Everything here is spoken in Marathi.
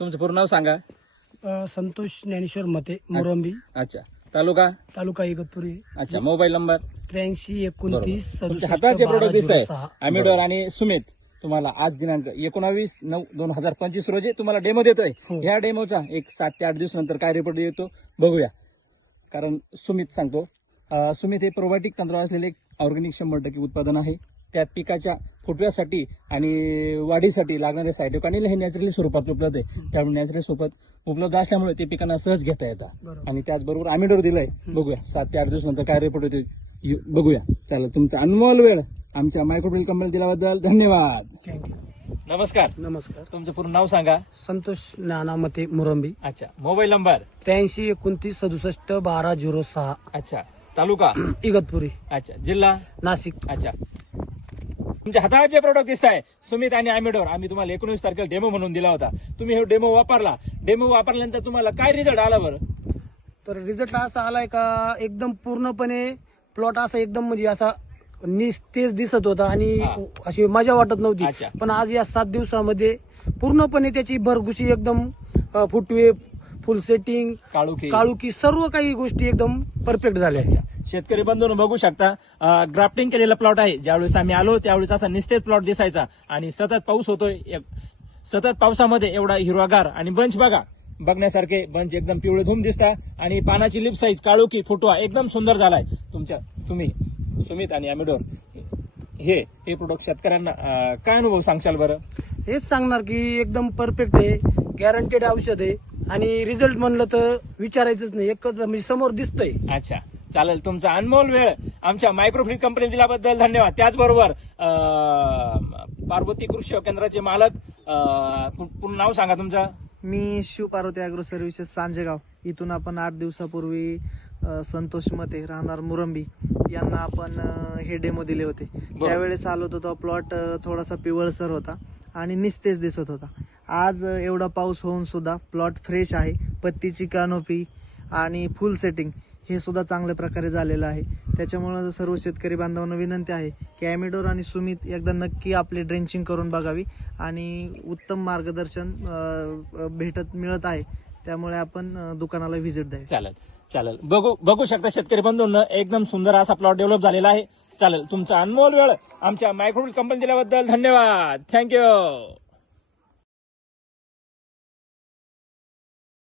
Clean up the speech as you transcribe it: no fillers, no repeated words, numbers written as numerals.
तुमचं पूर्ण नाव सांगा. संतोष ज्ञानेश्वर मते, मोरंबी, अच्छा. तालुका. तालुका इगतपुरी. अच्छा. Mobile number. 83 29 तुमच्या 67 हाताचे प्रोडक्ट दिसत आहे 12 06. अॅमिडोर आणि सुमित. तुम्हाला आज दिनांक 19/9/2025 रोजी तुम्हाला डेमो देतोय. हो. ह्या डेमोचा एक 7 ते 8 दिवसानंतर काय रिपोर्ट येतो बघूया. कारण सुमित सांगतो, सुमित हे प्रोबायोटिक तंत्र असलेले ऑर्गॅनिक 100% उत्पादन आहे. त्यात पिकाच्या फुटव्यासाठी आणि वाढीसाठी लागणारे सायटोकाइनेल हे नॅचरली स्वरूपात उपलब्ध आहे. त्यामुळे नॅचरली स्वरूपात उपलब्ध असल्यामुळे ते पिकांना सहज घेता येतात. बरोबर. आणि त्याचबरोबर अॅमिडोर दिलाय. बघूया 7 ते 8 दिवसानंतर काय रिपोर्ट येतो बघूया. चला, तुमचा अनमोल वेळ आमच्या मायक्रोफिल कंपनी दिल्याबद्दल धन्यवाद. थँक्यू. नमस्कार. नमस्कार. तुमचं पूर्ण नाव सांगा. संतोष ज्ञाना मते, मोरंबी. अच्छा. Mobile number. 83 29 67 12 06. अच्छा. तालुका. इगतपुरी. अच्छा. जिल्हा. नाशिक. अच्छा. तुमच्या हाताचे प्रोडक्ट दिसत आहे सुमित आणि अॅमिडोर. आम्ही तुम्हाला 19 तारखेला डेमो म्हणून दिला होता. तुम्ही हे डेमो वापरला. डेमो वापरल्यानंतर तुम्हाला काय रिझल्ट आला बरं? तर रिझल्ट असा आलाय का एकदम पूर्णपणे प्लॉट असा एकदम म्हणजे असा निस्तेज दिसत होता आणि हा. अशी मजा वाटत नव्हती. अच्छा. पण आज या 7 दिवसामध्ये पूर्णपणे त्याची भरघुशी एकदम फुटवे, फुल सेटिंग, काळुकी सर्व काही गोष्टी एकदम परफेक्ट झाल्या. शेतकरी बंधूंनो बघू शकता, ग्राफ्टिंग केलेला प्लॉट आहे. ज्यावेळेस आम्ही आलो त्यावेळेस असा निस्तेज प्लॉट दिसायचा आणि सतत पाऊस होतोय. सतत पावसामध्ये एवढा हिरवागार आणि बंच बघा, बघण्यासारखे बंच एकदम पिवळे धूम दिसता आणि पानाची लिप साईज, काळोखी, फुटवा एकदम सुंदर झालाय. तुम्ही सुमित आणि अॅमिडोर हे प्रोडक्ट शेतकऱ्यांना काय अनुभव सांगशाल बरं? हेच सांगणार की एकदम परफेक्ट आहे, गॅरंटेड औषध आहे आणि रिझल्ट म्हणलं तर विचारायचंच नाही, एकच म्हणजे समोर दिसतंय. अच्छा. चालेल. तुमचा अनमोल वेळ आमच्या मायक्रोफिल कंपनी दिल्याबद्दल धन्यवाद. त्याचबरोबर पार्वती कृषी केंद्राचे मालक, पूर्ण नाव सांगा तुमचं. मी शिव पार्वती अॅग्रो सर्व्हिसेस सांजेगाव इथून आपण 8 दिवसापूर्वी संतोष मते राहणार मुरंबी यांना आपण हे डेमो दिले होते. त्यावेळेस आलो होतो तो प्लॉट थोडासा पिवळसर होता आणि निस्तेज दिसत होता. आज एवढा पाऊस होऊन सुद्धा प्लॉट फ्रेश आहे. पत्तीची कानोपी आणि फुल सेटिंग हे सुद्धा चांगल्या प्रकारे झालेलं आहे. त्याच्यामुळे सर्व शेतकरी बांधवांना विनंती आहे की अॅमिडोर आणि सुमित एकदा नक्की आपली ड्रेंचिंग करून बघावी आणि उत्तम मार्गदर्शन मिळत आहे. त्यामुळे आपण दुकानाला व्हिजिट द्यावी. चालेल. बघू शकता शेतकरी बंधूंना एकदम सुंदर असा प्लॉट डेव्हलप झालेला आहे. चालेल. तुमचा अनमोल वेळ आमच्या मायक्रोफिल कंपनी दिल्याबद्दल धन्यवाद. थँक्यू.